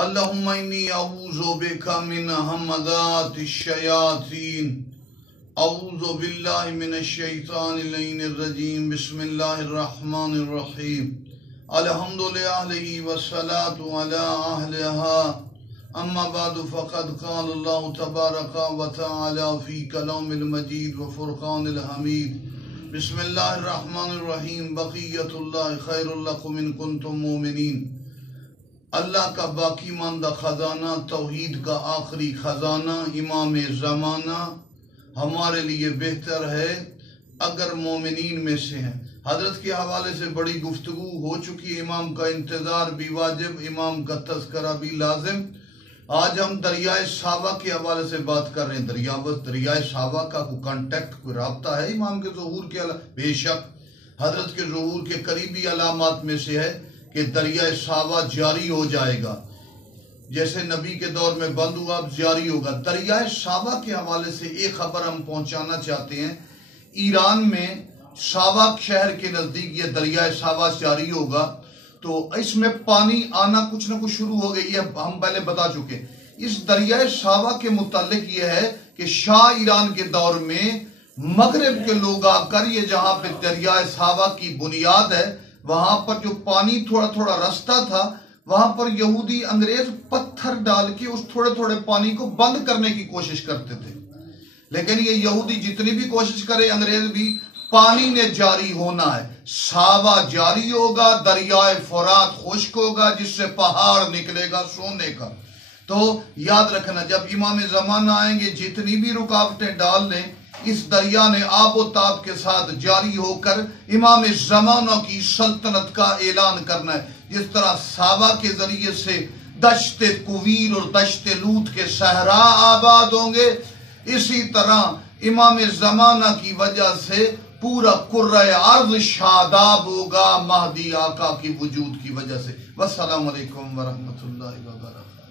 اللہم انی اعوذ بک من ہمزات الشیاطین اعوذ باللہ من الشیطان اللعین الرجیم بسم اللہ الرحمن الرحیم الحمد للہ والصلاة علی اہلہا اما بعد فقد قال اللہ تبارک و تعالی فی کلام المجید و فرقان الحمید بسم اللہ الرحمن الرحیم بقیت اللہ خیر لکم ان کنتم مومنین۔ اللہ کا باقی ماندہ خزانہ، توحید کا آخری خزانہ، امام زمانہ ہمارے لیے بہتر ہے اگر مومنین میں سے ہیں۔ حضرت کے حوالے سے بڑی گفتگو ہو چکی، امام کا انتظار بھی واجب، امام کا تذکرہ بھی لازم۔ آج ہم دریائے صحابہ کے حوالے سے بات کر رہے ہیں۔ دریائے صحابہ کا کوئی کانٹیکٹ، کوئی رابطہ ہے امام کے ظہور کے علاوہ؟ بے شک حضرت کے ظہور کے قریبی علامات میں سے ہے کہ دریائے صحابہ جاری ہو جائے گا، جیسے نبی کے دور میں بند ہوا اب جاری ہوگا۔ دریائے صحابہ کے حوالے سے ایک خبر ہم پہنچانا چاہتے ہیں۔ ایران میں صحابہ شہر کے نزدیک یہ دریائے صحابہ جاری ہوگا، تو اس میں پانی آنا کچھ نہ کچھ شروع ہو گئی ہے، ہم پہلے بتا چکے۔ اس دریائے صحابہ کے متعلق یہ ہے کہ شاہ ایران کے دور میں مغرب کے لوگ آ کر یہ جہاں پہ دریائے صحابہ کی بنیاد ہے، وہاں پر جو پانی تھوڑا تھوڑا رستہ تھا، وہاں پر یہودی انگریز پتھر ڈال کے اس تھوڑے تھوڑے پانی کو بند کرنے کی کوشش کرتے تھے، لیکن یہ یہودی جتنی بھی کوشش کرے، انگریز بھی، پانی نے جاری ہونا ہے۔ صحابہ جاری ہوگا، دریائے فرات خشک ہوگا، جس سے پہاڑ نکلے گا سونے کا۔ تو یاد رکھنا، جب امام زمانہ آئیں گے جتنی بھی رکاوٹیں ڈال لیں، اس دریا نے آب و تاب کے ساتھ جاری ہو کر امام زمانہ کی سلطنت کا اعلان کرنا ہے۔ جس طرح صحابہ کے ذریعے سے دشت کویل اور دشت لوط کے صحرا آباد ہوں گے، اسی طرح امام زمانہ کی وجہ سے پورا کرۂ ارض شاداب ہوگا، مہدی آقا کی وجود کی وجہ سے۔ والسلام علیکم ورحمۃ اللہ وبرکاتہ۔